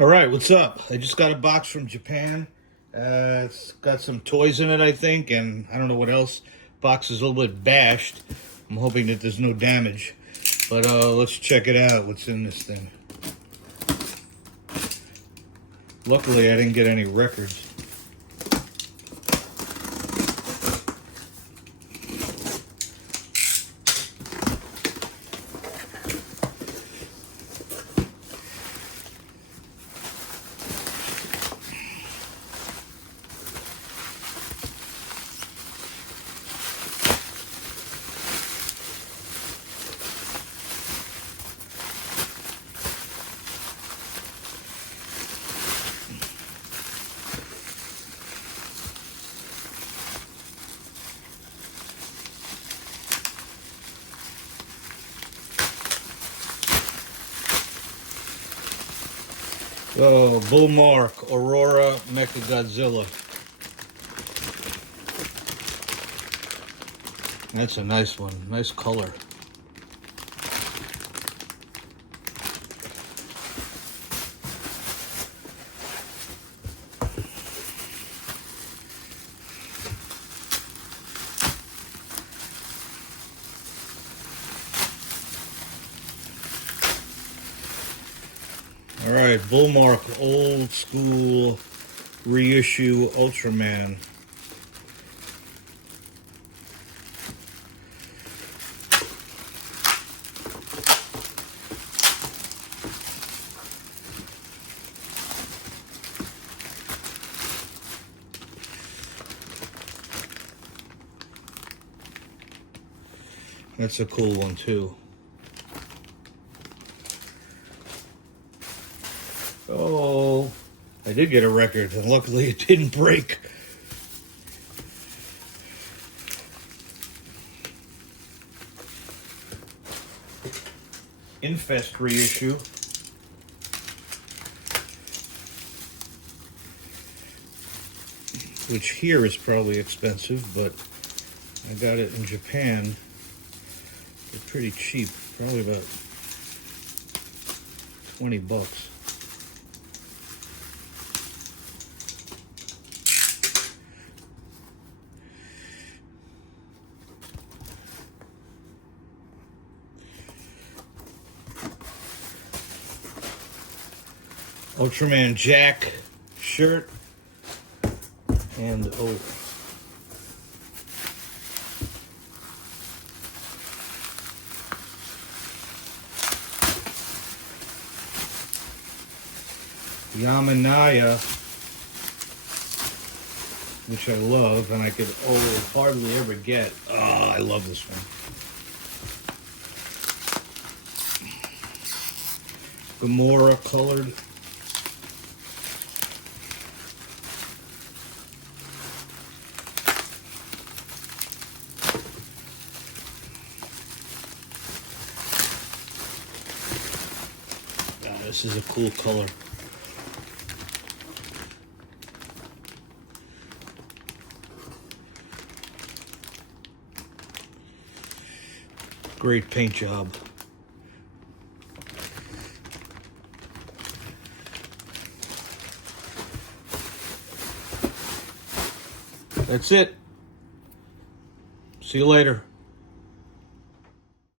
All right, what's up? I just got a box from Japan. It's got some toys in it, I think, and I don't know what else. Box is a little bit bashed. I'm hoping that there's no damage. But let's check it out, what's in this thing. Luckily, I didn't get any records. Oh, Bullmark, Aurora, Mechagodzilla. That's a nice one. Nice color. All right, Bullmark old school reissue Ultraman. That's a cool one too. Oh, I did get a record, and luckily it didn't break. Infest reissue. Which here is probably expensive, but I got it in Japan for pretty cheap, probably about 20 bucks. Ultraman Jack shirt and Yamanaya, which I love, and I could hardly ever get. Oh, I love this one. Gamora colored. Oh, this is a cool color. Great paint job. That's it. See you later.